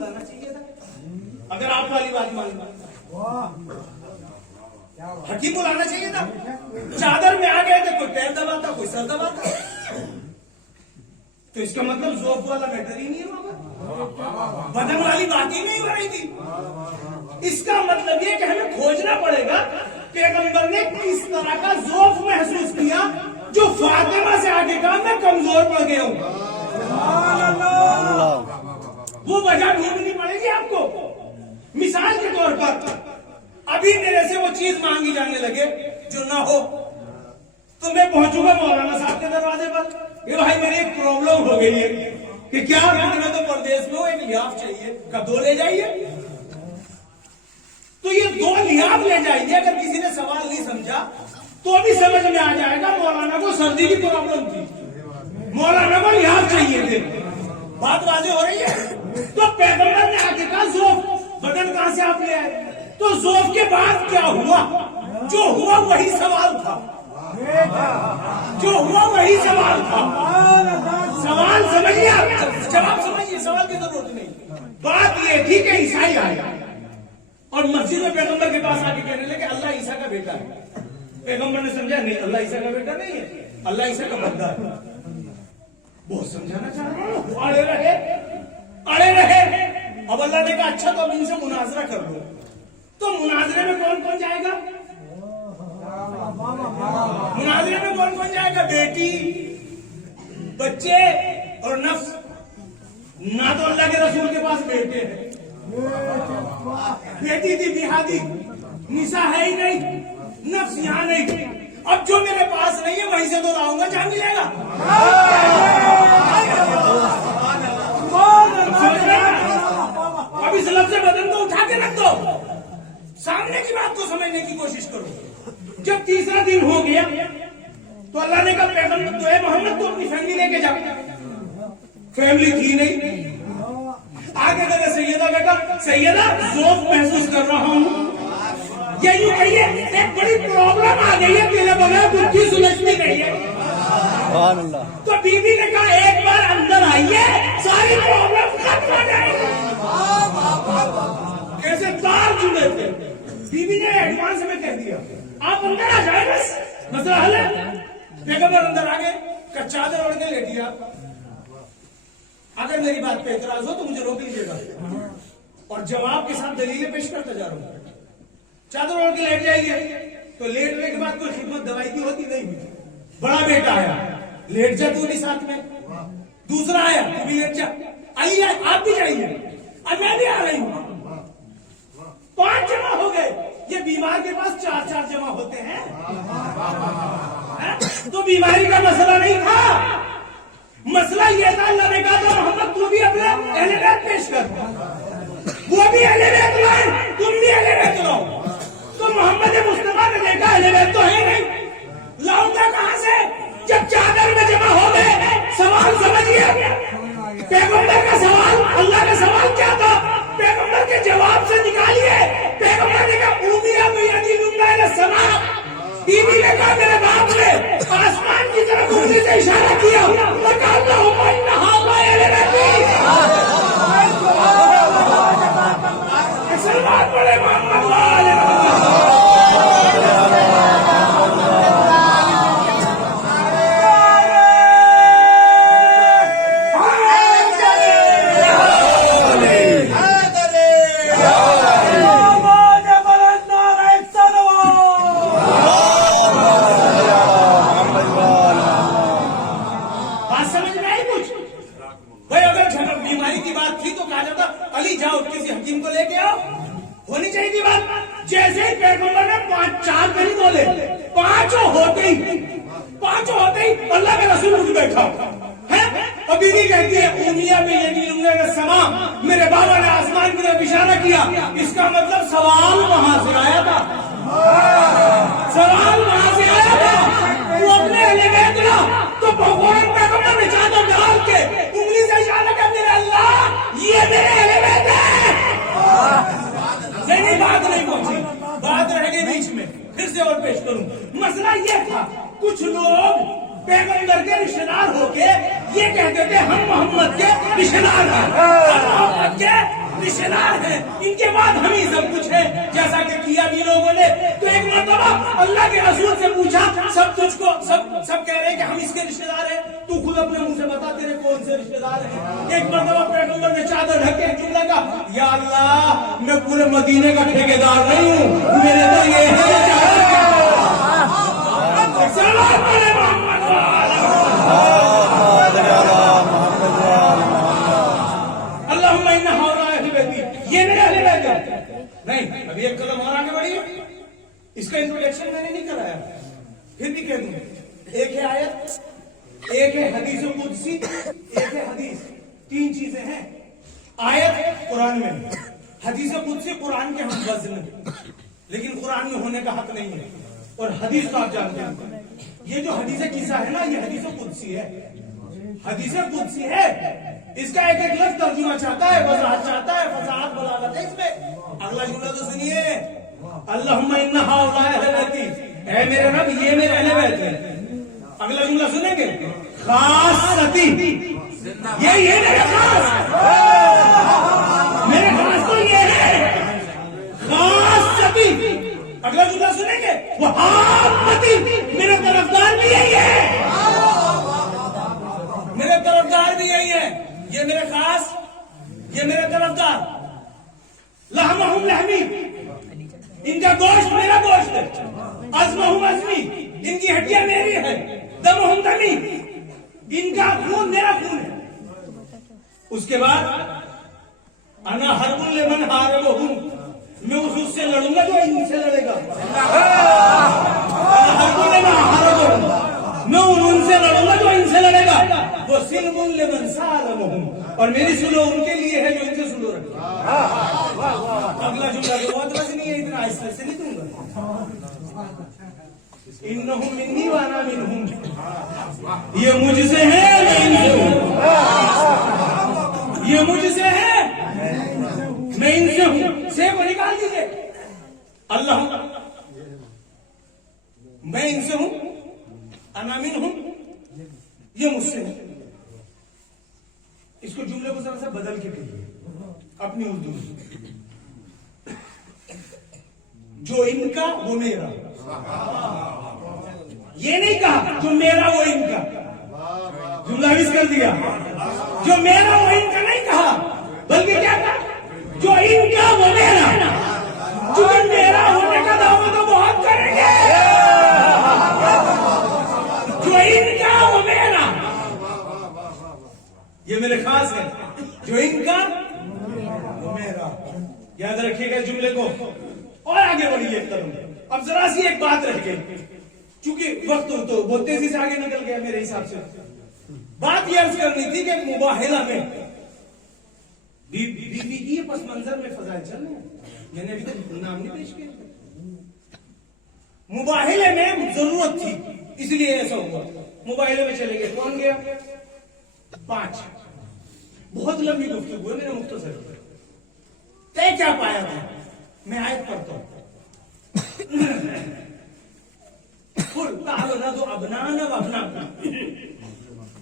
बुलाना चाहिए था, अगर आप वाली बात मानना, हकीम बुलाना चाहिए था। चादर में आ गए थे, कोई पैर दबाता, कोई सर दबाता, तो इसका मतलब ज़ौक़ वाला मैटर ही नहीं है, बदन वाली बात ही नहीं हो रही थी। इसका मतलब ये कि हमें खोजना पड़ेगा पैगंबर ने किस तरह का ज़ौक़ महसूस किया जो फातिमा से आगे का मैं कमजोर पड़ गया हूं। वो वजह ढूंढनी पड़ेगी आपको। मिसाल के तौर पर अभी मेरे से वो चीज मांगी जाने लगे जो ना हो, तो मैं पहुंचूंगा मौलाना साहब के दरवाजे पर, ये भाई मेरी एक प्रॉब्लम हो गई है कि क्या मैं तो परदेश में हूं, एक लिहाफ चाहिए, कब 2 ले जाइए। तो ये 2 लिहाफ ले जाइए, अगर किसी ने सवाल नहीं समझा तो अभी समझ में आ जाएगा मौलाना को सर्दी की प्रॉब्लम थी, मौलाना को लिहाफ चाहिए थे। बात वाज़ेह हो रही है। तो पैगंबर ने आगे कहा ज़ौक़, बदन कहां से आप ले आए? तो ज़ौक़ के बाद क्या हुआ? जो हुआ वही सवाल था, जो हुआ वही सवाल था। सवाल समझिए, जवाब समझिए, सवाल की जरूरत नहीं। बात ये थी कि ईसाई आए और मस्जिद में पैगंबर के पास आके कहने लगे अल्लाह ईसा का बेटा है। पैगंबर ने समझा नहीं, अल्लाह ईसा का बेटा नहीं है, अल्लाह ईसा का बंदा है। बहुत समझाना चाह रहा हूं, अड़े रहे। अब अल्लाह ने कहा अच्छा तो अब इनसे मुनाजरा कर लो। तो मुनाजरे में कौन कौन जाएगा? मुनाजरे में कौन कौन जाएगा? बेटी, बच्चे और नफ्स। ना तो अल्लाह के रसूल के पास बेटे हैं, बेटी थी बिहादी, निसा है ही नहीं, नफ्स यहां नहीं। अब जो मेरे पास नहीं है वहीं से तो लाऊंगा, जहां मिलेगा। अब इस लफ्ज़ बदन को उठा के रख दो, सामने की बात को समझने की कोशिश करो। जब तीसरा दिन हो गया तो अल्लाह ने कहा पैगंबर तो है मोहम्मद, तो अपनी फैमिली लेके जा। फैमिली थी नहीं। आगे कहते सैयदा बेटा, सैयदा ज़ौक़ महसूस कर रहा हूं, या यूं कहिए एक बड़ी प्रॉब्लम आ गई है, तेरे बगैर कुर्सी सुलझती नहीं है। तो बीबी ने कहा एक बार अंदर आइए, सारी प्रॉब्लम खत्म हो जाएगी। कैसे तार जुड़े थे। बीबी ने एडवांस में कह दिया आप अंदर आ जाए, बस मसला हल है। पैगंबर अंदर आ गए, चादर ओढ़ के लेटिए। अगर मेरी बात पे एतराज हो तो मुझे रोक लीजिएगा और जवाब के साथ दलीलें पेश करता जा रहा हूं। चादर ओढ़ के लेट जाइए। तो लेटने के बाद कोई खिदमत दवाई की होती नहीं। बड़ा बेटा आया, लेट जा तू भी साथ में। दूसरा आया, तू भी लेट जा। आइए आप भी जाइए, अब मैं भी आ रही हूं। 5 जमा हो गए। ये बीमार के पास 4 जमा होते हैं। तो बीमारी का मसला नहीं था, मसला ये था अल्लाह ने कहा था मोहम्मद तू भी अपने अहले बैत पेश कर, वो भी अहले बैत लाए, तुम भी अहले बैत लाओ। तो मोहम्मद मुस्तफा ने देखा अहले बैत तो है नहीं, लाऊंगा कहां से? जब चादर में जमा हो गए। सवाल समझिए, पैगंबर का सवाल, अल्लाह का सवाल क्या था? पैगंबर के जवाब से निकालिए। पैगंबर ने कहा उमिया बियदी लुंगा इला समा। बीबी ने कहा मेरे बाप ने आसमान की तरफ उंगली से इशारा किया और कहा अल्लाहुम्मा इन्ना हाज़ा अहले बैती। सलमान पढ़े मोहम्मद वाले। जैसे ही पैगंबर ने 4 नहीं बोले, 5 होते ही अल्लाह के रसूल उठ बैठा है। और बीवी कहती है उमिया में यदि लुंगा समा, मेरे बाबा ने आसमान की तरफ इशारा किया। इसका मतलब सवाल वहां से आया था, सवाल वहां से आया था। तू अपने अहले बैत ला। तो भगवान पैगंबर ने चादर डाल के उंगली से इशारा कर मेरे अल्लाह ये मेरे अहले बैत है। नहीं, बात नहीं पहुंची, बात रह गई बीच में। फिर से और पेश करूं, मसला ये था कुछ लोग पैगंबर के रिश्तेदार होके ये कहते थे हम मोहम्मद के रिश्तेदार हैं, हम मोहम्मद के رشتے دار ہیں، ان کے بعد ہم ہی سب کچھ ہے، جیسا کہ کیا بھی لوگوں نے. تو ایک مرتبہ اللہ کے رسول سے پوچھا، سب تجھ کو سب کہہ رہے ہیں کہ ہم اس کے رشتے دار ہیں، تو خود اپنے منہ سے بتا تیرے کون سے رشتے دار ہیں. ایک مرتبہ پیغمبر نے چادر ڈھک کے کہنے لگا، یا اللہ میں پورے مدینے کا ٹھیکیدار نہیں ہوں، میرے تو یہ ہے اللہم انہ ہؤلاء اہل بیتی، یہ میرے اہل بیت ہے. نہیں، ابھی ایک قدم اور آگے بڑھیے. اس کا انٹروڈکشن میں نے نہیں کرایا، پھر بھی کہہ دوں. ایک ہے آیت، ایک ہے حدیث قدسی، ایک ہے حدیث. تین چیزیں ہیں. آیت قرآن میں، حدیث قدسی قرآن کے ہم وزن، لیکن قرآن میں ہونے کا حق نہیں ہے. اور حدیث تو آپ جانتے ہیں، یہ جو حدیث قصہ ہے نا، یہ حدیث قدسی ہے. حدیث قدسی ہے، اس کا ایک ایک لفظ ترجمہ چاہتا ہے، وضاحت چاہتا ہے، فصاحت بلاغت ہے اس میں. اگلا جملہ تو سنیے، اللہم انہ ہؤلاء اہل بیتی، اے میرے رب یہ میرے اہل بیت ہے. اگلا جملہ سنیں گے، خاصتی، یہ میرے خاص، میرے خاص تو یہ ہے خاصتی. اگلا جملہ سنیں گے، وہابتی، میرے طرفدار بھی یہی ہے، میرے طرفدار بھی یہی ہے. یہ میرے خاص، یہ میرے طرفدار. لحمہم لحمی، ان کا گوشت میرا گوشت ہے. عظمہم عظمی، ان کی ہڈیاں میری ہے. دمہم دمی، ان کا خون میرا خون ہے. اس کے بعد انا حرب لمن حاربہم، میں اس سے لڑوں گا جو ان سے لڑے گا. میں ان سے لڑوں گا جو ان سے لڑے گا. وہ سلم لمن سالمہم، اور میری سلو ان کے لیے ہے جو ان سے سلو رکھے. اگلا جملہ تو بہت بس نہیں ہے، اتنا آہستہ سے نہیں دوں گا. انہم منی وانا منہم، یہ مجھ سے ہے میں ان سے ہوں، یہ مجھ سے ہے میں ان سے ہوں. سے کو نکال دیجئے، اللہ میں ان سے ہوں، انا منہم، یہ مجھ سے ہے. اس کو جملے کو ذرا سا بدل کے کہیے اپنی اردو میں، جو ان کا وہ میرا. یہ نہیں کہا جو میرا وہ ان کا، جملہ مس کر دیا. جو میرا وہ ان کا نہیں کہا، بلکہ کیا کہا، جو ان کا وہ میرا. چونکہ میرا ہونے کا دعویٰ تو بہت کریں گے، جو ان کا وہ میرا، یہ میرے خاص ہے. جو ان کا وہ میرا. یاد رکھیے گا جملے کو. اور آگے بڑھیے ایک طرف. اب ذرا سی ایک بات رہ گئی، چونکہ وقت تو بہت تیزی سے آگے نکل گیا میرے حساب سے. بات یہ عرض کرنی تھی کہ مباہلہ میں بی بی کی پس منظر میں فضائل چل رہے ہیں، میں نے ابھی تک نام نہیں پیش کیا. مباہلے میں ضرورت تھی، اس لیے ایسا ہوا. مباہلے میں چلے گئے، کون گیا؟ 5. بہت لمبی گفتگو ہے، میں نے مختصر طے کیا پایا تھا. میں آیت پڑھتا ہوں، قل تعالوا ندعو ابناءنا وابناءکم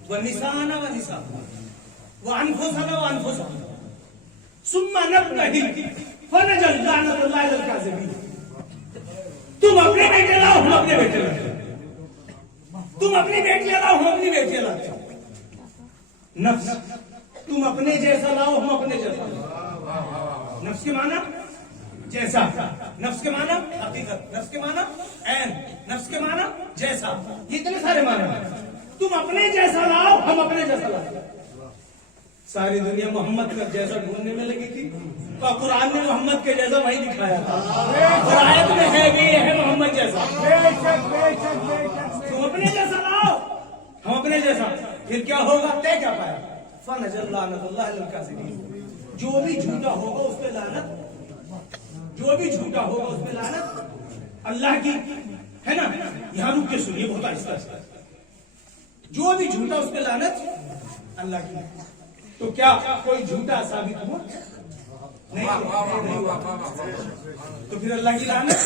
ونساءنا ونساءکم وانفسنا وانفسکم ثم نبتہل فنجعل لعنۃ اللہ علی الکاذبین. تم اپنے بیٹے لاؤ، ہم اپنے بیٹے لاتے. تم اپنی بیٹیاں لاؤ، ہم اپنی بیٹیاں لاتے. نفس، تم اپنے جیسا لاؤ، ہم اپنے جیسا لاؤ. نفس کے معنی جیسا، نفس کے معنی حقیقت، نفس کے معنی عین، نفس کے معنی جیسا. یہ اتنے سارے معنی ہیں. تم اپنے جیسا لاؤ، ہم اپنے جیسا لاؤ. ساری دنیا محمد کا جیسا ڈھونڈنے میں لگی تھی، تو قرآن نے محمد کے جیسا وہی دکھایا تھا. اور آیت میں ہے بھی ہے محمد جیسا. تم اپنے جیسا لاؤ، ہم اپنے جیسا. پھر کیا ہوگا؟ طے کیا پایا؟ فنجعل لعنۃ اللہ علی الکاذبین. جو بھی جھوٹا ہوگا اس پہ لعنت، جو بھی جھوٹا ہوگا اس پہ لعنت اللہ کی ہے نا. یہاں رک کے سنیے بہت آہستہ آہستہ. جو بھی جھوٹا اس پہ لعنت اللہ کی. تو کیا کوئی جھوٹا ثابت ہوا؟ نہیں. تو پھر اللہ کی لعنت.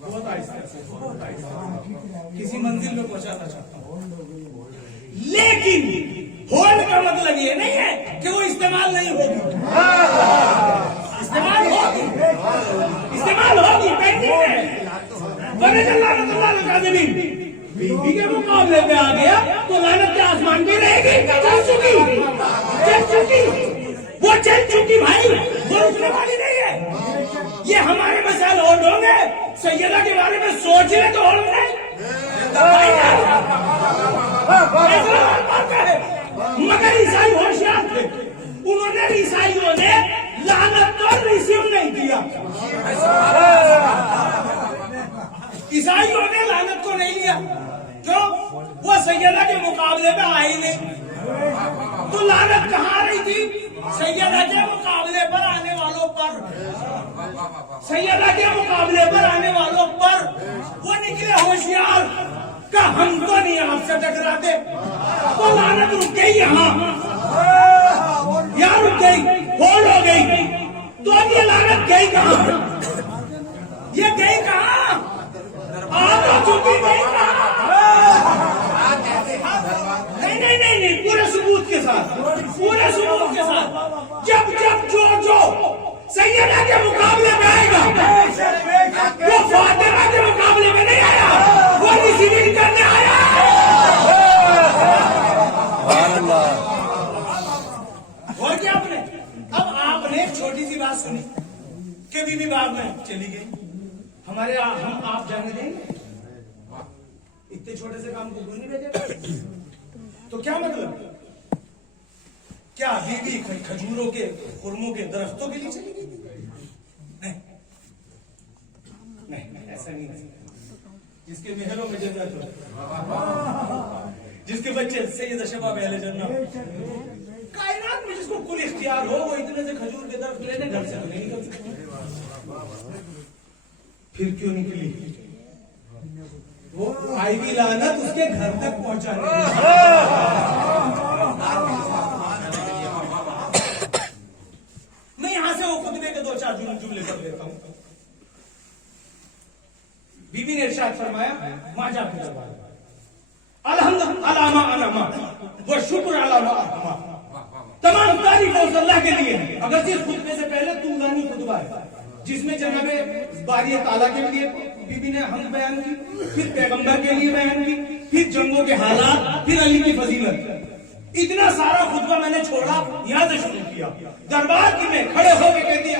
بہت آہستہ سے، بہت آہستہ کسی منزل میں پہنچانا چاہتا ہوں. لیکن होल्ड का मतलब ये नहीं है कि वो इस्तेमाल नहीं होगी, इस्तेमाल होगी पेंडिंग है। बीबी के मुकाबले पे आ गया तो लानत के आसमान पे रहेगी, चल चुकी, वो चल चुकी भाई, वो रुकने वाली नहीं है। ये हमारे मसाल होल्ड होंगे, सैयदा के बारे में सोच ले तो होल्ड नहीं। मगर ईसाई होशियार थे, उन्होंने ईसाइयों ने लानत को रिसीव नहीं किया, ईसाइयों ने लानत को नहीं लिया। क्यों? वो सैयदा के मुकाबले पे आई नहीं, तो लानत कहाँ आ रही थी? सैयदा के मुकाबले पर आने वालों पर, सैयदा के मुकाबले पर आने वालों पर वो निकले होशियार का हम तो नहीं आपसे टकराते, तो लानत रुक गई यहाँ रुक गई, होल्ड हो गई। तो अब ये लानत गई कहाँ? ये गई कहाँ? आ चुकी गई कहाँ? नहीं, पूरे सबूत के साथ, पूरे सबूत के साथ। जब जो सैयदा के मुकाबले में आएगा, वो फातिमा के मुकाबले में नहीं आया, वो रिसीविंग करने आया। और क्या आपने? अब आपने एक छोटी सी बात सुनी कि बीबी बाग में चली गई, हम आप जाने देंगे? इतने छोटे से काम को नहीं भेजेगा तो क्या मतलब? क्या बीबी खजूरों के खुरमों के दरख्तों के लिए चली गई? नहीं, ऐसा नहीं है। जिसके महलों में जन्नत हो, जिसके बच्चे सैयद शबाब अहले जन्नत, कायनात में जिसको कुल इख्तियार हो, वो इतने से खजूर के दरख्त लेने घर से नहीं निकल सकते। फिर क्यों निकली? वो आई भी लानत उसके घर तक पहुंचा। मैं यहां से वो खुतबे के 2-4 जुमले कर लेता हूं। बीबी ने इरशाद फरमाया, माजा अल्हम्दुलिल्लाह अलामा व शुक्र अलामा, तमाम तारीफ उस अल्लाह के लिए है। अगर जिस खुतबे से पहले तूलानी खुतबा है जिसमें जनाबे बारी ताला के लिए बीबी ने हम बयान की, फिर पैगंबर के लिए बयान की, फिर जंगों के हालात, फिर अली की फजीलत, इतना सारा खुतबा मैंने छोड़ा, यहां से शुरू किया। दरबार की में खड़े होकर कहती है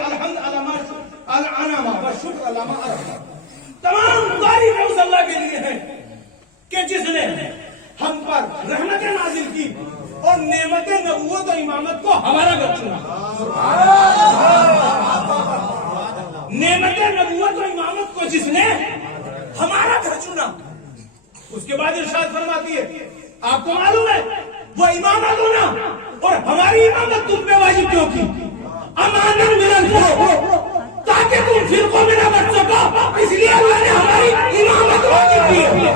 तमाम तारीफ उस अल्लाह के लिए है कि जिसने हम पर रहमतें नाजिल की और नेमत नबूवत और इमामत को हमारा घर चुना। नेमत नबूवत और इमामत को जिसने हमारा घर चुना, उसके बाद इरशाद फरमाती है, आपको मालूम है वो इमामत होना और हमारी इमामत तुम पे वाजिब क्यों की? अमानन मिनल हो, ताकि तुम फिरकों में न बच सको, इसलिए अल्लाह ने हमारी इमामत वाजिब की है।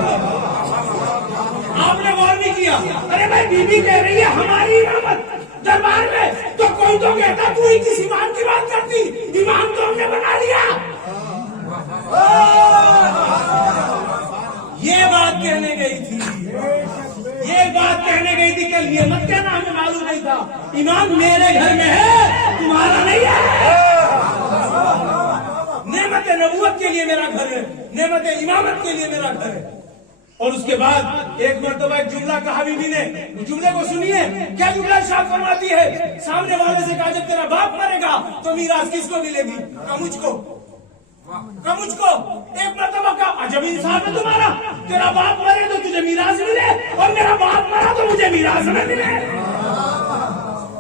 आपने गौर नहीं किया? अरे भाई बीबी कह रही है हमारी इमामत दरबार में, तो कोई तो कहता तू ही किस इमाम की बात करती, इमाम तो हमने बना लिया। ये बात कहने गई थी, ये बात कहने गई थी कि नियमत क्या नाम हमें मालूम नहीं था, इमाम मेरे घर में है तुम्हारा नहीं है। नेमत नबूवत के लिए मेरा घर है, नेमत इमामत के लिए मेरा घर है। और उसके बाद एक मर्तबा एक जुमला कहा बीबी ने, जुमले को सुनिए क्या जुमला इरशाद फरमाती है। सामने वाले से कहा जब तेरा बाप मरेगा तो मीरास किसको मिलेगी? मुझको। एक मर्तबा का अजब इंसाफ है तुम्हारा, तेरा बाप मरे तो तुझे मीरास मिले और मेरा बाप मरा तो मुझे मीरास न मिले।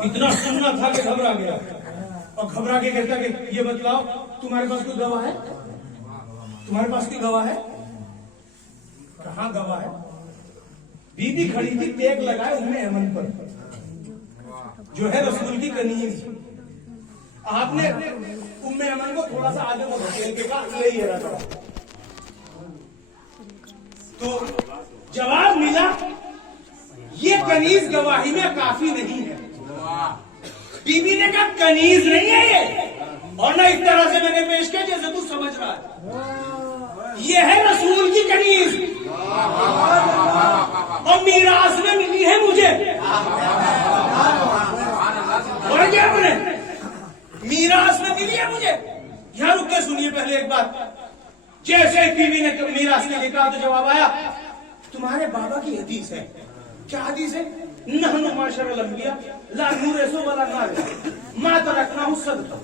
इतना सुनना था कि घबरा गया और घबरा के कहता कि ये बतलाओ तुम्हारे पास कोई गवाह है? तुम्हारे पास कोई गवाह है? कहाँ गवाह है? बीबी खड़ी थी टेक लगाए उम्मे अमन पर, जो है रसूल की कनीज। आपने उम्मे अमन को थोड़ा सा आगे को धकेल के कहा ले रहा था, तो जवाब मिला ये कनीज गवाही में काफी नहीं है। बीबी ने कहा कनीज नहीं है ये, और ना इस तरह से मैंने पेश किया जैसे तू समझ रहा है, ये है रसूल की कनीज और मीरास में मिली है मुझे। اور کیا بنے میراث میں ملی ہے مجھے. یہاں رک کے سنیے پہلے ایک بات. جیسے بیوی نے میراث کے لیے کہا تو جواب آیا تمہارے بابا کی حدیث ہے. کیا حدیث ہے؟ نحن معاشر الانبیاء لا نورث ولا نرث ما ترکناه صدقہ.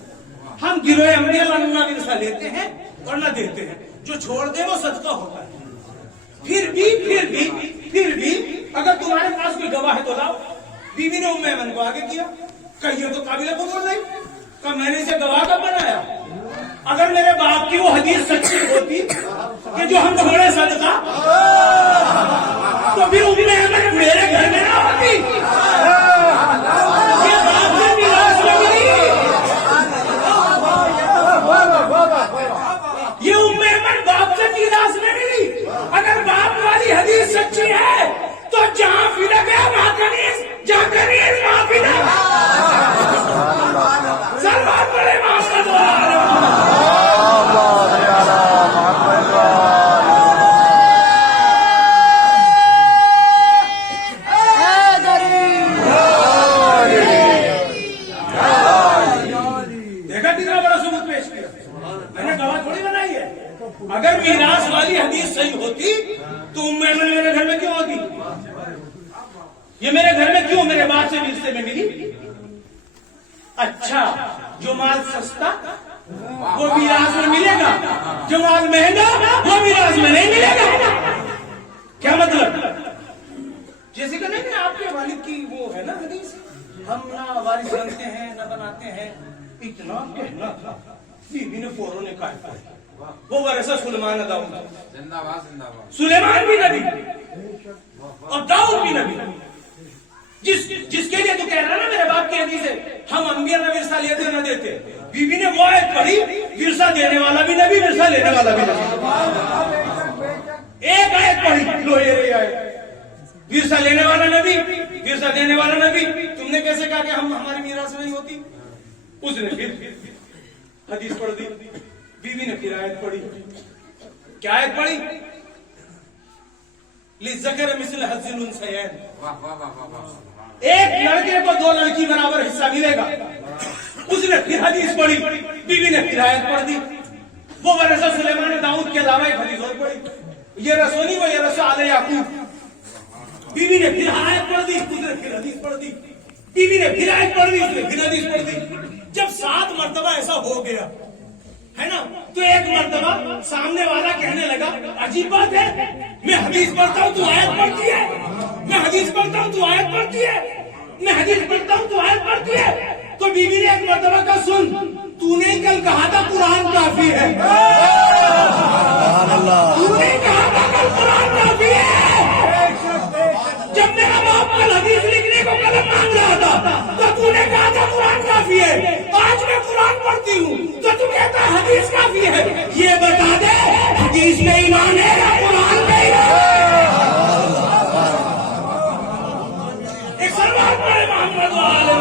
ہم گروہ انبیاء نہ ورثہ لیتے ہیں اور نہ دیتے ہیں, جو چھوڑ دے وہ صدقہ ہوتا ہے. پھر بھی اگر تمہارے پاس کوئی گواہ ہے تو لاؤ. بیوی نے ام ایمن کو آگے کیا. کہیے تو قابل قبول نہیں کہ میں نے اسے گواہ کب بنایا. اگر میرے باپ کی وہ حدیث سچی ہوتی کہ جو ہم چھوڑے صدقہ تو پھر ام ایمن میرے گھر میں نہ ہوتی. یہ باپ سے میراث میں ملی. یہ ام ایمن باپ سے میراث میں ملی. اگر باپ والی حدیث سچی ہے تو جہاں فلک ہے وہاں کنیز, جہاں کنیز وہاں فلک. سلمان بڑے محمد دیکھا کتنا بڑا ثبوت پیش کیا. میں نے گواہ تھوڑی بنائی ہے. اگر میراث والی حدیث صحیح ہوتی تو ام ایمن میرے گھر میں کیوں ہوتی؟ یہ میرے گھر میں کیوں میرے باپ سے ورثے میں ملی؟ اچھا, جو مال سستا وہ میراث میں ملے گا, جو مال مہنگا وہ میراث میں نہیں ملے گا. کیا مطلب؟ جیسے کہ نہیں آپ کے والد کی وہ ہے نا حدیث, ہم نہ وارث بنتے ہیں نہ بناتے ہیں. اتنا کہنا تھا, بیوی نے فوراً نے کہا وہ ورثہ سلیمان ہے, داؤد. سلیمان بھی نبی اور داؤد بھی نبی. جس کے لیے تو کہہ رہا نا میرے باپ کی حدیث ہے ہم انبیاء نہ ورثہ لیتے نہ دیتے. بیوی نے وہ آیت پڑھی ورثہ دینے والا بھی نبی ورثہ لینے والا بھی نبی. ایک آیت پڑھی لو یہ آیت ورثہ لینے والا نبی ورثہ دینے والا نبی. تم نے کیسے کہا کہ ہم ہماری میراث نہیں ہوتی؟ اس نے پھر حدیث پڑھ دی. بیوی نے پھر آیت پڑھی. کیا آیت پڑھی؟ للذکر مثل حظ الانثیین. ایک لڑکے کو دو لڑکی برابر حصہ ملے گا. اس نے پھر حدیث پڑھی. بیوی نے پھر آیت پڑھ دی. وہ ورثہ سلیمان داؤد کے علاوہ ایک حدیث اور پڑھی. یہ رسونی وہ یہ رسول آل یعقوب. بیوی نے پھر آیت پڑھ دی. اس نے پھر حدیث پڑھ دی. بیوی نے پھر آیت پڑھ دی. اس نے پھر حدیث پڑھ دی. جب 7 مرتبہ ایسا ہو گیا ہے نا, تو ایک مرتبہ سامنے والا کہنے لگا عجیب بات ہے, میں حدیث پڑھتا ہوں تو آیت پڑھتی ہے, میں حدیث پڑھتا ہوں تو آیت پڑھتی ہے, میں حدیث پڑھتا ہوں تو آیت پڑھتی ہے. تو بیوی نے ایک مرتبہ کہا سن, تو نے کل کہا تھا قرآن کافی ہے, تو نے کہا تھا کل قرآن کافی ہے. جب میرا باپ کل حدیث لکھنے کو قلم مانگ رہا تھا تو نے کہا تھا قرآن کافی ہے. آج میں قرآن پڑھتی ہوں تو تو کہتا ہے حدیث کافی ہے. یہ بتا دے حدیث میں ایمان ہے یا قرآن میں ایمان ہے؟ ایک سلمان پڑھے محمد وآلہ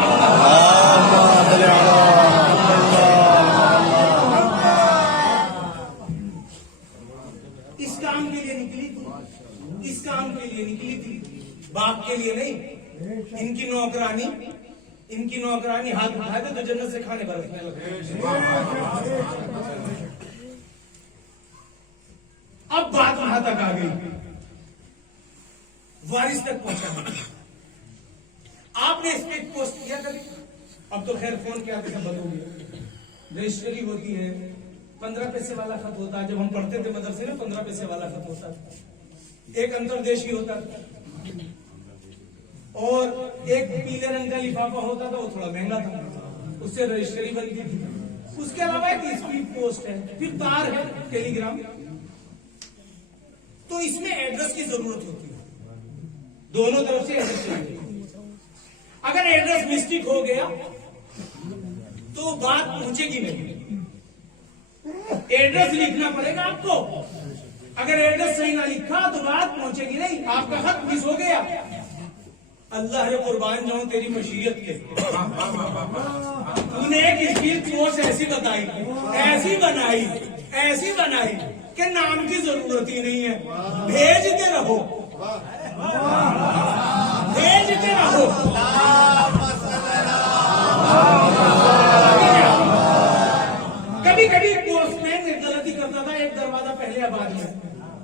اس کام کے لیے نکلی تھی, اس کام کے لیے نکلی تھی, باپ کے لیے نہیں. ان کی نوکرانی ہاتھ اٹھائے تھے تو جنت سے کھانے برسنے لگے. اب بات وہاں تک آ گئی, وارث تک پہنچا. آپ نے اس پہ پوسٹ کیا کبھی؟ اب تو خیر فون کے آتے سے بند ہو گیا. رجسٹری ہوتی ہے, 15 پیسے والا خط ہوتا ہے. جب ہم پڑھتے تھے مدرسے میں 15 پیسے والا خط ہوتا ہے. ایک انتردیشی ہوتا ہے اور ایک پیلے رنگ کا لفافہ ہوتا تھا, وہ تھوڑا مہنگا تھا, اس سے رجسٹری بنتی تھی. اس کے علاوہ ایک اسپیڈ پوسٹ ہے, پھر تار ہے, ٹیلی گرام. تو اس میں ایڈریس کی ضرورت ہوتی ہے, دونوں طرف سے ایڈریس چاہیے. اگر ایڈریس مسٹیک ہو گیا تو بات پہنچے گی نہیں. ایڈریس لکھنا پڑے گا آپ کو. اگر ایڈریس صحیح نہ لکھا تو بات پہنچے گی نہیں, آپ کا خط مس ہو گیا. اللہ ہے قربان جاؤں تیری مشیت کے, تو نے ایک اسپیڈ پوسٹ ایسی بتائی, ایسی بنائی کہ نام کی ضرورت ہی نہیں ہے, بھیجتے رہو. भेजते रहो। कभी कभी पोस्टमैन एक गलती करता था, एक दरवाजा पहले आबाद में,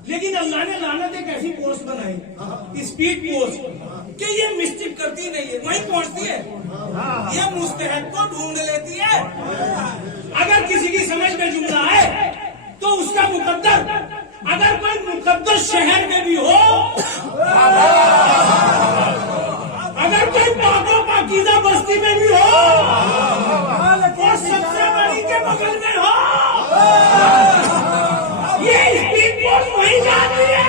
लेकिन अल्लाह ने लानत एक ऐसी पोस्ट बनाई, स्पीड पोस्ट, कि ये मिस्टेक करती नहीं है, वहीं पहुंचती है, ये मुस्तहक को ढूंढ लेती है। अगर किसी की समझ में जुमला है तो उसका मुकद्दर, अगर कोई मुकद्दर शहर में भी हो, अगर कोई पाको पाकीज़ा बस्ती में भी हो, और सबसे बड़ी के बगल में हो, ये स्पीड पोस्ट वहीं जाती है,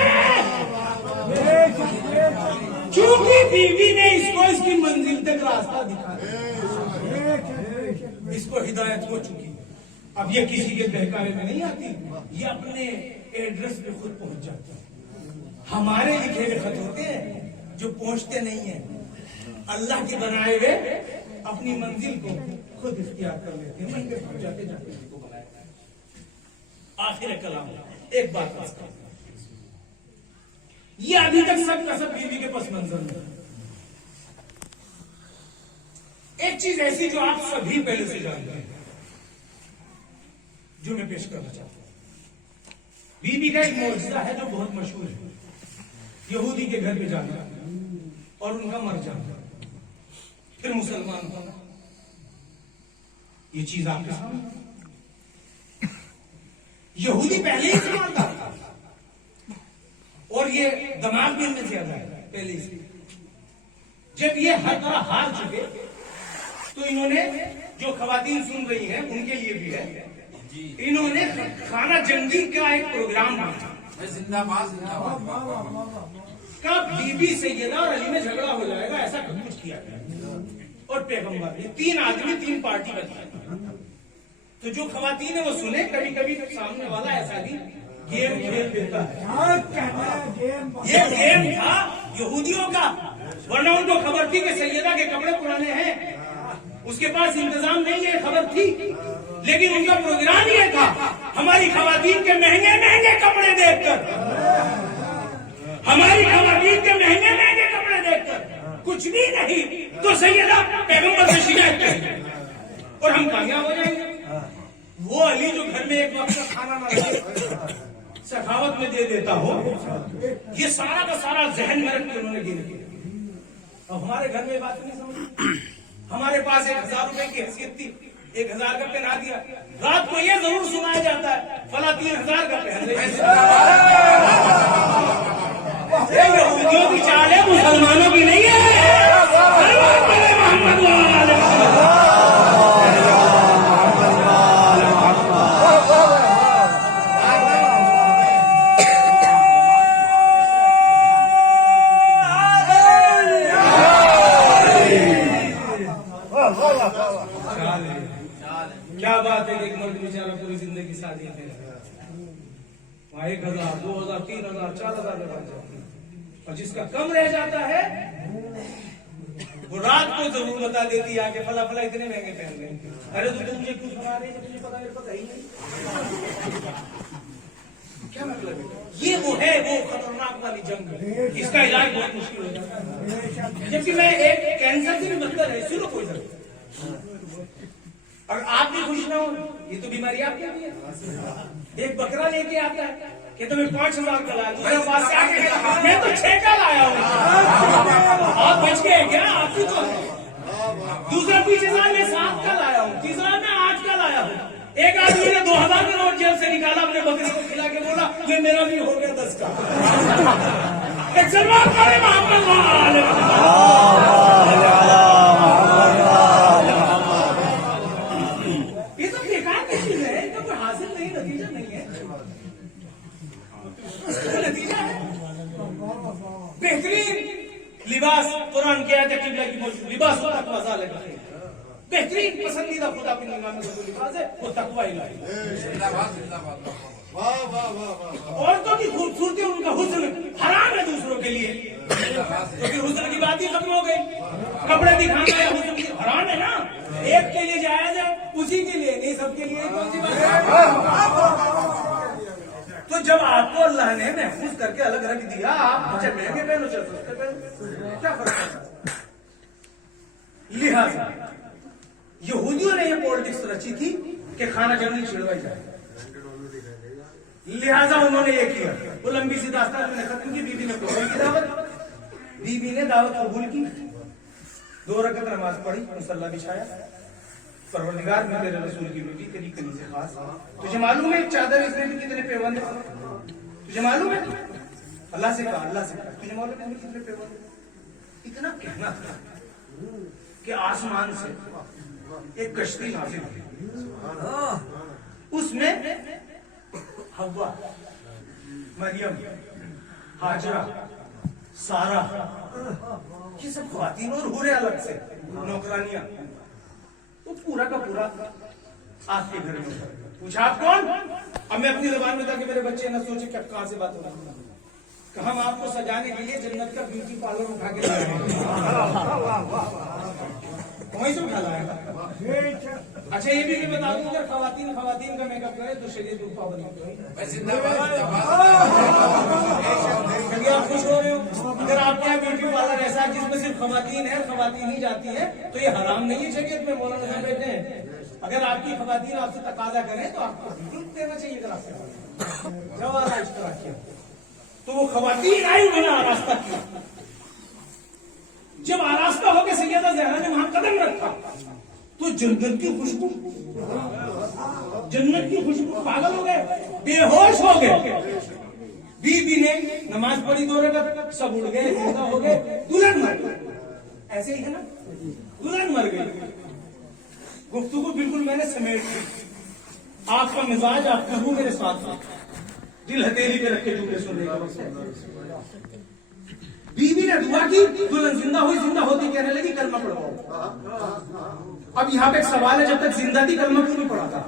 क्योंकि बीवी ने इसको इसकी मंजिल तक रास्ता दिखाया, इसको हिदायत हो चुकी। अब ये किसी के बहकावे में नहीं आती, ये अपने एड्रेस पे खुद पहुंच जाती है। हमारे लिखे हुए खत होते हैं जो पहुंचते नहीं है, अल्लाह के बनाए हुए अपनी मंजिल को खुद इख्तियार कर लेते हैं, मन पे पहुंच जाते जाते को बनाया। आखिर कलाम एक बात करता हूं, ये अभी तक सब का सब बीवी के पस मंजर में। एक चीज ऐसी जो आप सभी पहले से जानते हैं, जो मैं पेश करना चाहता हूं, बीवी का एक मौजूदा है जो बहुत मशहूर है, यहूदी के घर पे जाना और उनका मर जाना, फिर मुसलमान होना, ये चीज आपके सामने। यहूदी पहले ही समझता था, और ये दिमाग भी इनमें ज्यादा है पहले से। जब ये हर तरह हार चुके तो इन्होंने, जो खवातीन सुन रही हैं उनके लिए भी है, इन्होंने खाना जंगी का एक प्रोग्राम बनाया, जिंदाबाद का बीबी सैयदा और अली में झगड़ा हो जाएगा, ऐसा कुछ किया गया। और पैगंबर ने 3 आदमी 3 पार्टी बताई, तो जो खवातीन है वो सुने, कभी कभी सामने वाला ऐसा भी गेम खेल देता है। ये गेम था यहूदियों का, वरना उनको खबर थी कि सैयदा के कपड़े पुराने हैं, उसके पास इंतजाम नहीं है, खबर थी, लेकिन उनका प्रोग्राम ये था, हमारी खवातीन के महंगे महंगे कपड़े देखकर, हमारी खवातीन के महंगे महंगे कपड़े देखकर कुछ भी नहीं तो सैयदा पैगंबर से शिकायत करेंगे और हम कामयाब हो जाएंगे। वो अली जो घर में एक वक्त का खाना ना रखे, सखावत में दे देता हो, ये सारा का सारा जहन में रख के उन्होंने गिन किया। अब हमारे घर में बात नहीं समझ, हमारे पास 1000 रुपए की हैसियत थी, 1000 का पहना दिया, रात को ये जरूर सुनाया जाता है फला 3000 का पहन ले। यहूदियों की चाल है, मुसलमानों की नहीं है। क्या बात है कि एक मर्द बेचारा पूरी जिंदगी शादी है, वहाँ 1000, 2000, 3000, 4000 का बन जाता है, और जिसका कम रह जाता है वो रात को जरूर बता देती है आके फला फला इतने महंगे पहन रहे। अरे तो मुझे क्यों सुना रही है, तुझे पता मेरे पता ही नहीं। क्या मतलब है? ये वो है वो खतरनाक वाली जंग, इसका इलाज बहुत मुश्किल हो जाता है। जबकि मैं एक कैंसर से भी बदतर है, सुनो कोई जरूर, और आप भी खुश ना हो, ये तो बीमारी आपकी भी है। एक बकरा लेके आता है कि तुम्हें 5000 का लाया, दूसरे पास से आके मैं तो 6 का लाया हूँ, आप बच गए क्या? आप भी तो दूसरा 20,000 में 7 का लाया हूँ, तीसरा में 8 का लाया हूँ। एक आदमी ने 2000 का नोट जेब से निकाला, अपने बकरे को खिला के बोला ये मेरा भी हो गया 10 का। ये तो बेकार की चीज है, इनका कोई हासिल नहीं, नतीजा नहीं है, नतीजा है बेहतरीन लिबास। कुरान के आयत किबला की मौजूद लिबास होता है, मजा लगा बेहतरीन पसंदीदा खुदा की निगाह में जो लिबास है वो तकवा इलाही। औरतों की खूबसूरती, उनका हुस्न हराम है दूसरों के लिए, तो फिर हुस्न की बात ही खत्म हो गई। कपड़े दिखाना या हुस्न की हराम है ना, एक के लिए जायज है, उसी के लिए नहीं, सबके लिए कौन सी बात है? तो जब आपको अल्लाह ने महफूज करके अलग रख दिया, आप मुझे महंगे पहनो चाहे सस्ते पहनो, क्या फर्क पड़ता है? लिहाजा यहूदियों ने यह पॉलिटिक्स रची थी कि खाना जंगली छिड़वाई जाए, लिहाजा उन्होंने ये किया। वो लंबी सी दास्तान मैंने खत्म की। बीबी ने कबूल की दावत, बीबी ने दावत कबूल की, 2 रकअत नमाज पढ़ी, मुसल्ला बिछाया, परवरदिगार में मेरे रसूल की बेटी तेरी कली से खास, तुझे मालूम है चादर इसमें भी कितने पैबंद है? तुझे मालूम है? अल्लाह से कहा, अल्लाह से कहा, तुझे मालूम है कितने पैबंद? इतना कहना था कि आसमान से एक कश्ती नाज़िल हुई, उसमें हव्वा, मरियम, हाजरा, सारा, ये सब ख्वातीन और हूरे अलग से नौकरानियां, तो पूरा का पूरा आपके घर में। पूछा आप कौन? अब मैं अपनी जबान में, ताकि मेरे बच्चे न सोचे कि कहां से बात हो रही है, कि हम आपको सजाने के लिए जन्नत का ब्यूटी पार्लर उठा के लाए हैं। वहीं से उठा लाएगा। अच्छा ये भी बता दूं, अगर खवातीन का मेकअप करे तो शरीर के ऊपर बनी। आप खुश हो रहे हो? अगर आपके यहाँ ब्यूटी पार्लर ऐसा है जिसमें सिर्फ खवातीन ही जाती है, तो ये हराम नहीं है शरीयत में? मौलाना साहब बैठे हैं, अगर आपकी खवातीन आपसे तकाजा करें तो आपको बिल्कुल देना चाहिए। अगर आपसे जवाब आरास्ता किया तो वो खवातीन आई, उन्होंने आरास्ता किया। जब आरास्ता होकर सैयदा ज़हरा ने वहां कदम रखा तो जन्नत की खुशबू, पागल हो गए, बेहोश हो गए। बीबी ने नमाज पढ़ी 2 रकअत, सब उड़ गए, जिंदा हो गए, दुल्हन मर गई। ऐसे ही है ना, दुल्हन मर गई। गुफ्तगू बिल्कुल मैंने समेट दी। आपका मिजाज, आपका रूह मेरे साथ था, दिल हथेली पे रख के जुमले सुनने का वक्त है। बीबी ने दुआ की, दुल्हन जिंदा होती कहने लगी कलमा पढ़वाओ। अब यहाँ पे एक सवाल है, जब तक जिंदा थी कलमा क्यों नहीं पढ़ा था?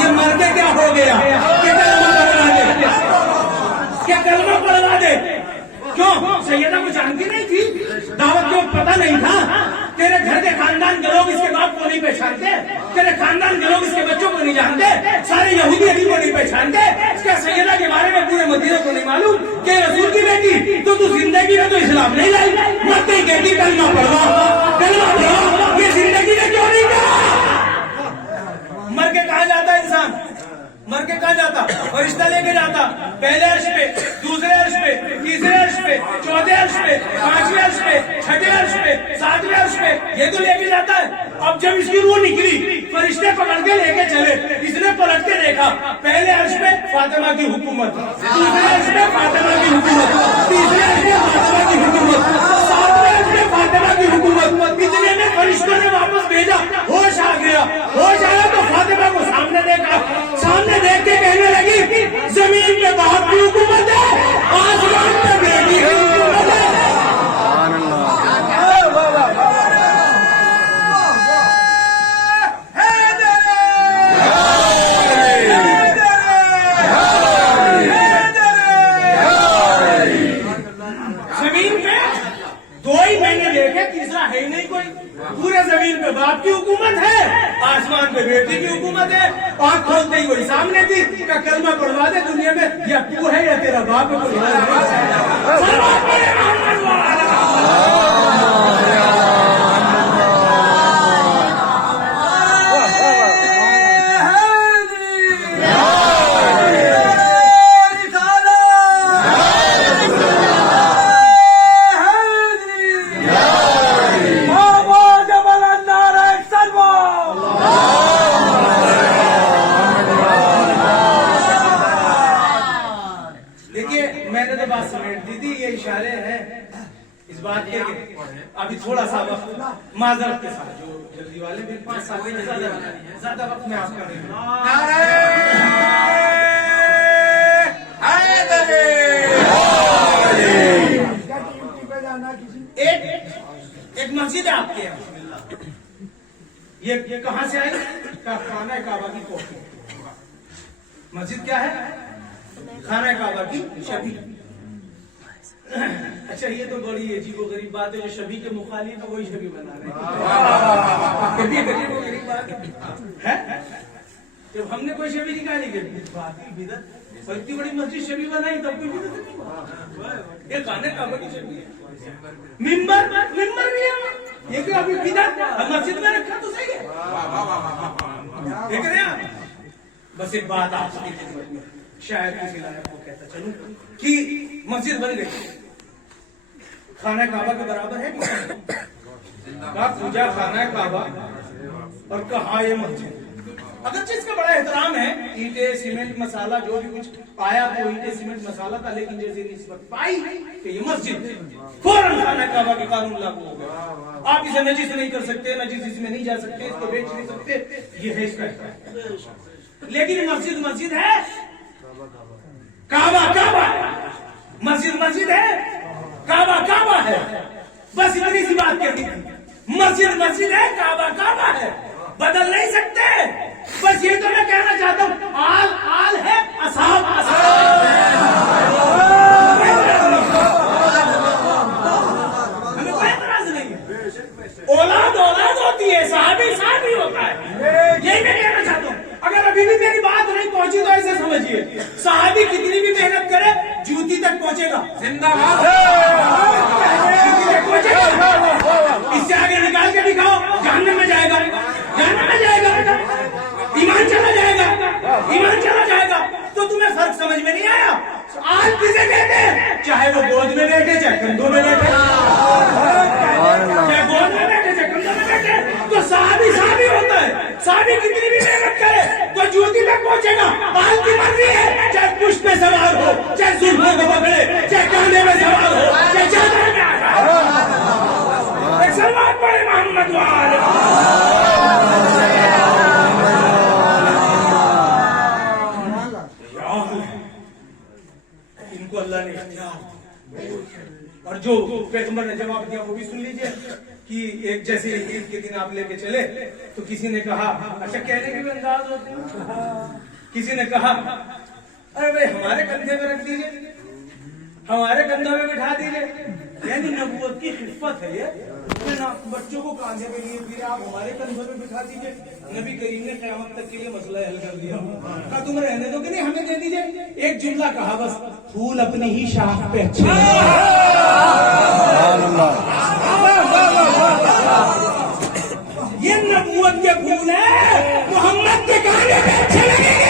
ये मर के क्या हो गया? क्या कलमा पढ़वा दे? क्यों? सैयदा को जानती नहीं थी, दावत को पता नहीं था? तेरे घर के खानदान के लोग इसके बाप को नहीं पहचानते, तेरे खानदान के लोग इसके बच्चों को नहीं जानते, सारे यहूदी अली को नहीं पहचानते, इसका सैयदा के बारे में पूरे मदीने को नहीं मालूम कि रसूल की बेटी, तो तू जिंदगी में तो इस्लाम नहीं लाई, मत नहीं कहती कलमा पढ़वा, ये जिंदगी में क्यों नहीं कहा? मर के कहा जाता इंसान? मर के कहा जाता? फरिश्ता लेके जाता, पहले अर्श पे, दूसरे अर्श पे, तीसरे अर्श पे, चौथे अर्श पे, 5वें अर्श पे, 6ठे अर्श पे, 7वें अर्श पे, ये तो लेके जाता है। अब जब इसकी रूह निकली, फरिश्ते पकड़ के लेके चले, इसने पलट के देखा, पहले अर्श पे फातिमा की हुकूमत, दूसरे अर्श पे फातिमा की हुकूमत, तीसरे अर्श पे फातिमा की हुकूमत, 7वें अर्श पे फातिमा की हुकूमत। इतने में फरिश्तों ने वापस भेजा, होश आ गया। होश आया तो फातिमा को सामने देखा, सामने देख के कहने लगी, जमीन पे बाप की हुकूमत है, आसमान पे बेटी की हुकूमत है। जमीन पे 2 ही महीने देखे, तीसरा है ही नहीं कोई। पूरे जमीन पे बाप की हुकूमत है, आसमान पे बेटी की हुकूमत है। आंख खोलते ही वही सामने थी, का कलमा पढ़वा दे दुनिया में, या तू है या तेरा बाप है। मैंने तो बात समेट दी थी, ये इशारे हैं इस बात के। अभी थोड़ा सा वक्त माजरत के साथ, जो जल्दी वाले भी 5-7 ज्यादा वक्त में आपका नहीं। एक मस्जिद है आपके यहाँ, ये कहाँ से आई? खाना काबा की कॉफी। मस्जिद क्या है? खाना काबा की शबी। अच्छा ये तो बड़ी अजीबो गरीब बात है, जो शबी के मुखालिफ है वही शबी बना रहे हैं। गरीबो गरीब बात है। जब हमने कोई शबी निकाली, बिदत और इतनी बड़ी मस्जिद शबी बनाई तब कोई ये खाने काबा की शबी है। मिंबर मिंबर भी है, ये क्या अभी बिदअत मस्जिद में रखा तो सही है। देख रहे हैं आप? बस एक बात आपसे शायद किसी लायक को कहता चलूं कि मस्जिद बन गई, खाना काबा के बराबर है का पूजा खाना काबा और कहा ये मस्जिद। अगर जिसका बड़ा एहतराम है, ईंटे सीमेंट मसाला जो भी कुछ पाया तो ईंटे सीमेंट मसाला था, लेकिन जैसे निस्बत पाई कि ये मस्जिद, फौरन खाना काबा के कानून लागू हो गए। आप इसे नजीस नहीं कर सकते, नजीस इसमें नहीं जा सकते, इसको बेच नहीं सकते, ये है इसका एहतराम। लेकिन मस्जिद मस्जिद है, काबा काबा है, मस्जिद मस्जिद है, काबा काबा है। बस इतनी सी बात कहनी थी, मस्जिद मस्जिद है, काबा काबा है, बदल नहीं सकते। बस ये तो मैं कहना चाहता हूँ, आल आल है, असाब असाब। हमें कोई एतराज नहीं है, औलाद औलाद होती है, साहबी साहबी होता है, यही मैं कहना चाहता हूँ। अगर अभी भी मेरी बात नहीं पहुंची तो ऐसे समझिए, साहबी कितनी भी मेहनत करे जूती तक पहुंचेगा, जिंदाबाद जूती तक पहुंचेगा। इससे आगे निकाल के दिखाओ, जहन्नम में जाएगा, जहन्नम में जाएगा, ईमान चला जाएगा, ईमान चला जाएगा। तो तुम्हें फर्क समझ में नहीं आया? आज किसे कहते हैं, चाहे वो गोद में बैठे चाहे कंधों में बैठे, चाहे गोद में बैठे चाहे कंधों में बैठे, तो साहबी साहबी होता है। साहबी कितनी भी मेहनत करे तो जूती तक पहुंचेगा। आज की मर्जी है, चाहे पुष्प पे सवार हो, चाहे जुल्फों को पकड़े, चाहे कांधे में सवार हो, चाहे चादर में आ जाए। एक सलमान पड़े मोहम्मद वाले। इनको अल्लाह ने इख्तियार और जो पैगंबर ने जवाब दिया वो भी सुन लीजिए कि एक जैसे ईद के दिन आप लेके चले तो किसी ने कहा, अच्छा कहने के भी अंदाज होते हैं, किसी ने कहा अरे भाई हमारे कंधे में रख दीजिए, हमारे कंधों में बिठा दीजिए, यानी नबूवत की खिदमत है ये। बच्चों को कांधे में लिए फिर आप हमारे कंधों में बिठा दीजिए। नबी करीम ने क़यामत तक के लिए मसला हल कर दिया। कहा तुम रहने दो कि नहीं, हमें दे दीजिए। एक जुमला कहा बस, फूल अपनी ही शाख पे अच्छे ये नबूवत के फूल है, मोहम्मद के काने पे अच्छे लगेंगे,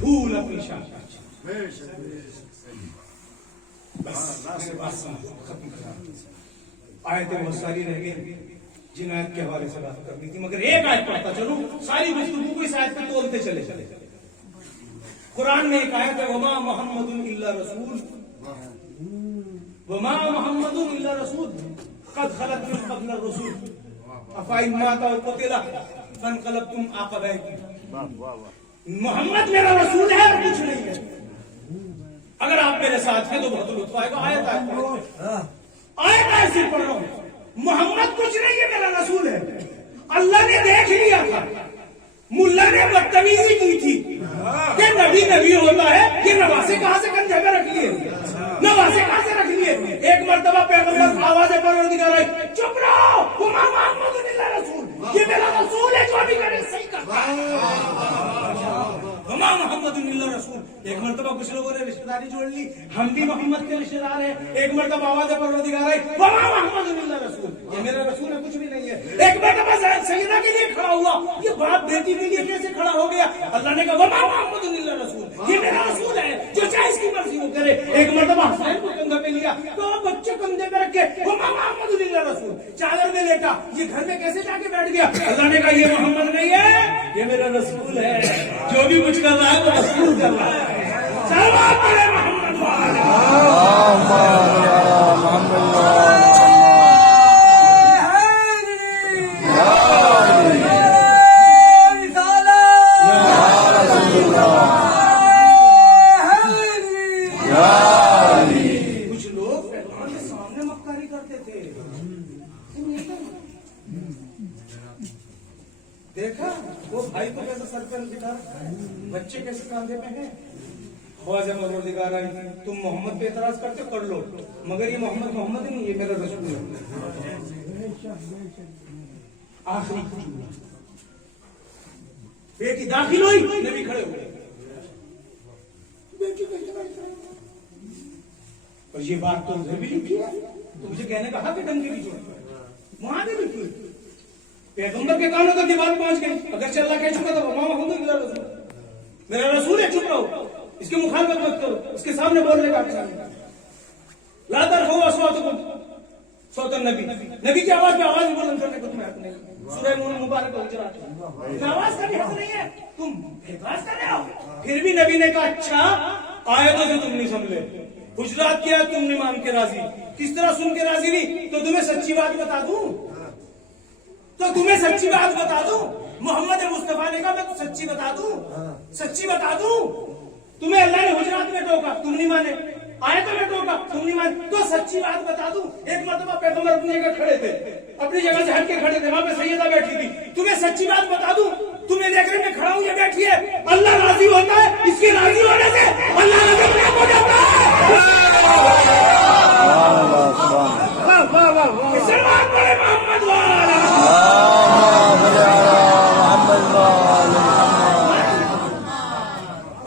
फूल अपनी शाख पे अच्छे। बस खत्म करा, आयतें बहुत सारी रह गई जिन आयत के हवाले से बात करनी थी, मगर एक आयत पढ़ता चलूं, सारी गुफ्तगू को इस आयत पे तोलते चले। कुरान में एक आयत है, वमा मुहम्मदुन इल्ला रसूल, वमा मुहम्मदुन इल्ला रसूल कद खलत मिन क़ब्ल रसूल अफ़इन माता व क़ुतिला फनक़लबतुम आक़बैकुम। मोहम्मद मेरा रसूल है और कुछ नहीं है। अगर आप मेरे साथ हैं तो बहुत लुत्फ आएगा। आयत सिर्फ पढ़ रहा हूं, मोहम्मद कुछ नहीं है, मेरा रसूल है। अल्लाह ने देख लिया था, मुल्ला ने बदतमीजी की थी कि नबी नबी होता है, ये नवासे कहां से कंधे पे रख लिए, नवासे कहां से रख लिए। एक मर्तबा पैगंबर आवाज़ परवरदिगार आई, चुप रहो, मोहम्मद रसूल, ये मेरा रसूल है जो भी करे सही करता है। मोहम्मद रसूल। एक मर्तबा कुछ लोगों ने रिश्तेदारी जोड़ ली, हम भी मोहम्मद के रिश्तेदार हैं। एक मर्तबा आवाज़ परवरदिगार आई, मोहम्मद रसूल, ये मेरा रसूल है, कुछ भी नहीं है। एक मर्तबा सैयदा के लिए खड़ा हुआ, ये बाप बेटी के लिए कैसे खड़ा हो गया? अल्लाह ने कहा मोहम्मद रसूल, ये मेरा रसूल है, जो चाहे इसकी मर्जी वो करे। एक मर्तबा हुसैन को कंधे पे लिया तो बच्चे कंधे पे रखे, मोहम्मद रसूल, चादर में लेटा, ये घर में कैसे जाके बैठ गया? अल्लाह ने कहा ये मोहम्मद नहीं है, ये मेरा रसूल है, जो भी कुछ कर रहा है वो रसूल कर रहा है। सलावत पढ़े मोहम्मद वाले। कुछ लोग पैगंबर के सामने मक्कारी करते थे, देखा वो भाई को कैसे सर पर बिठा, बच्चे कैसे कांधे पे हैं। ख्वाजा परवरदिगार आई, तुम मोहम्मद पे एतराज करते कर लो, मगर ये मोहम्मद नहीं, ये मेरा रसूल है। आखिरी बेटी दाखिल हुई, नबी खड़े हो गए, बेटी को इतना और ये बात तो उधर भी लिखी है, तो मुझे कहने का हक है डंके की चोट वहां भी लिखी हुई। पैगंबर के कानों तक ये बात पहुंच गई, अगर से अल्लाह कह चुका तो मेरा रसूल है, चुप रहो, इसके मुखालफत मत करो, इसके सामने बोलने का अच्छा नहीं। लातर हो सौतन नबी, नबी की आवाज पे आवाज बुलंद करने को तुम्हें हक नहीं। सूरह मुबारक हुजरात, आवाज का भी हक नहीं है, तुम एतराज कर रहे हो। फिर भी नबी ने कहा अच्छा आयतों से तुम नहीं समझे, हुजरात किया तुम नहीं मान के राजी, किस तरह सुन के राजी नहीं, तो तुम्हें सच्ची बात बता दूं, तो तुम्हें सच्ची बात बता दूं, मोहम्मद मुस्तफा ने कहा मैं सच्ची बता दूं, सच्ची बता दूं, तुम्हें अल्लाह ने हुजरात में टोका तुम नहीं माने, आयतों में टोका तुम नहीं माने, तो सच्ची बात बता दूं। एक मरतबा पैगंबर अपनी जगह खड़े थे, अपनी जगह से हट के खड़े थे, वहां पे सैयदा बैठी थी, तुम्हें सच्ची बात बता दूं, तुम्हें देख रहे मैं खड़ा हूं, ये बैठी है, अल्लाह राजी होता है, इसके राजी होने से अल्लाह राजी हो जाता है।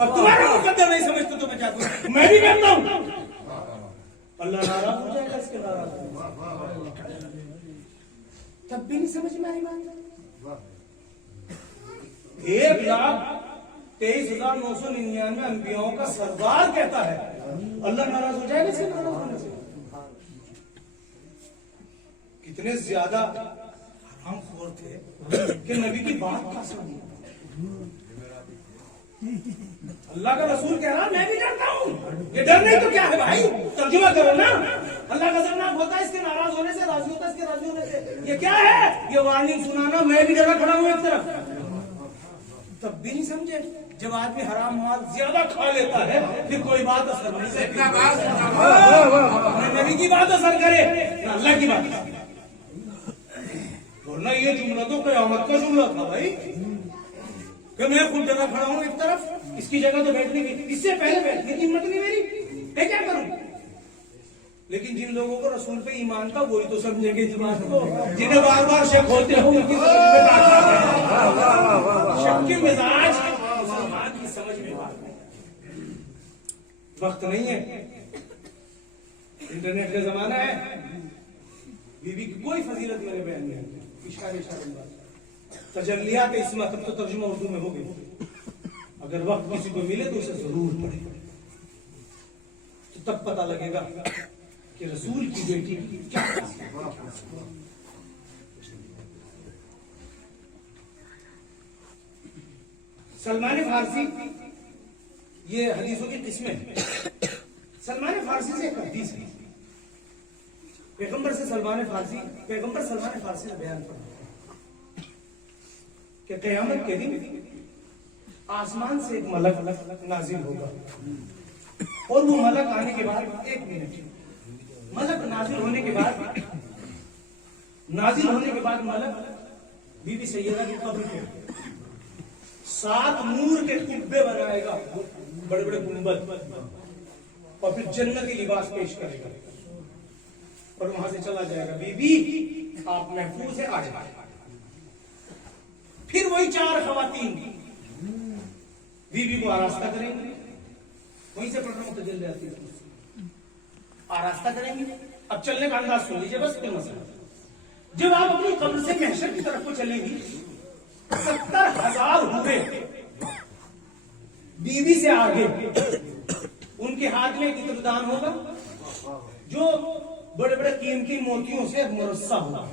अब तुम्हारा मुकद्दर नहीं समझते तो मैं क्या करूं, मैं भी कहता हूं अल्लाह नाराज हो जाएगा, इसके नाराज तब भी नहीं समझ में आई बात। 1,23,999 अंबियाओं का सरदार कहता है अल्लाह नाराज हो जाएगा इसके नाराज होने से। कितने ज्यादा हरामखोर थे कि नबी की बात का सुनी। अल्लाह का रसूल कह रहा मैं भी डरता हूं, ये डर नहीं तो क्या है भाई, तर्जुमा करो ना। अल्लाह का जरनाक होता है इसके नाराज होने से, राजी होता है इसके राजी होने से, ये क्या है, ये वार्निंग सुनाना। मैं भी डरा खड़ा हूं एक तरफ, तब भी नहीं समझे। जब आदमी हराम माल ज्यादा खा लेता है फिर कोई बात असर नहीं करती, नबी की बात असर करे ना अल्लाह की बात, वरना ये जुमला तो क़यामत का जुमला था भाई कि मैं खुद जगह खड़ा हूं एक तरफ, इसकी जगह तो बैठने की, इससे पहले बैठने की हिम्मत नहीं मेरी, मैं क्या करूं। लेकिन जिन लोगों को रसूल पे ईमान था वही तो समझेंगे इस बात को, जिन्हें बार बार शक होते हो उनकी शक के मिजाज मुसलमान की समझ में बात नहीं। वक्त नहीं है, इंटरनेट का जमाना है, बीवी की कोई फजीलत मैंने बयान नहीं है, इशारे तजल्लियात इस्मत, तब तो तर्जुमा उर्दू में हो गई। अगर वक्त किसी को मिले तो उसे जरूर पढ़े, तो तब पता लगेगा कि रसूल की बेटी क्या। सलमान फारसी, ये हदीसों की किस्में, सलमान फारसी से एक हदीस है, पैगंबर सलमान फारसी ने बयान पढ़ा कि क़यामत के दिन आसमान से एक मलक नाजिल होगा, और वो मलक आने के बाद, एक मिनट, मलक नाजिल होने के बाद मलक बीबी सैयदा की कब्र पे 7 नूर के कुब्बे बनाएगा, बड़े बड़े गुंबद, और फिर जन्नती लिबास पेश करेगा और वहां से चला जाएगा, बीबी आप महफूज है, आ जाए। फिर वही 4 खवातीन बीबी को आरास्ता करेंगे, वहीं से प्रथम तजल जाती है, आरास्ता करेंगे। अब चलने का अंदाज सुन लीजिए बस, फिर मसला, जब आप अपनी कब्र से महशर की तरफ को चलेंगी, 70,000 हुए बीवी से आगे, उनके हाथ में एक इत्रदान होगा जो बड़े बड़े कीमती मोतियों से मुरस्सा होगा,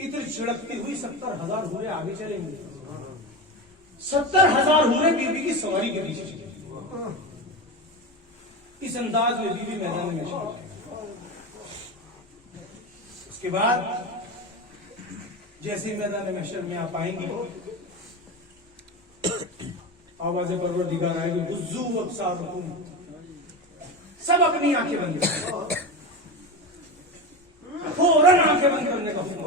इत्र छिड़कती हुई 70,000 हुए आगे चलेंगे, 70,000 हुए बीबी की सवारी के पीछे चलेंगे। इस अंदाज में बीबी मैदान में चलेगी। उसके बाद जैसे ही मैदान महशर में आप आएंगी, आवाज़ परवरदिगार आएगी, गुज़्ज़ू अब्सारकुम, सब अपनी आंखें बंद करें, फौरन आंखें बंद करने का हुक्म।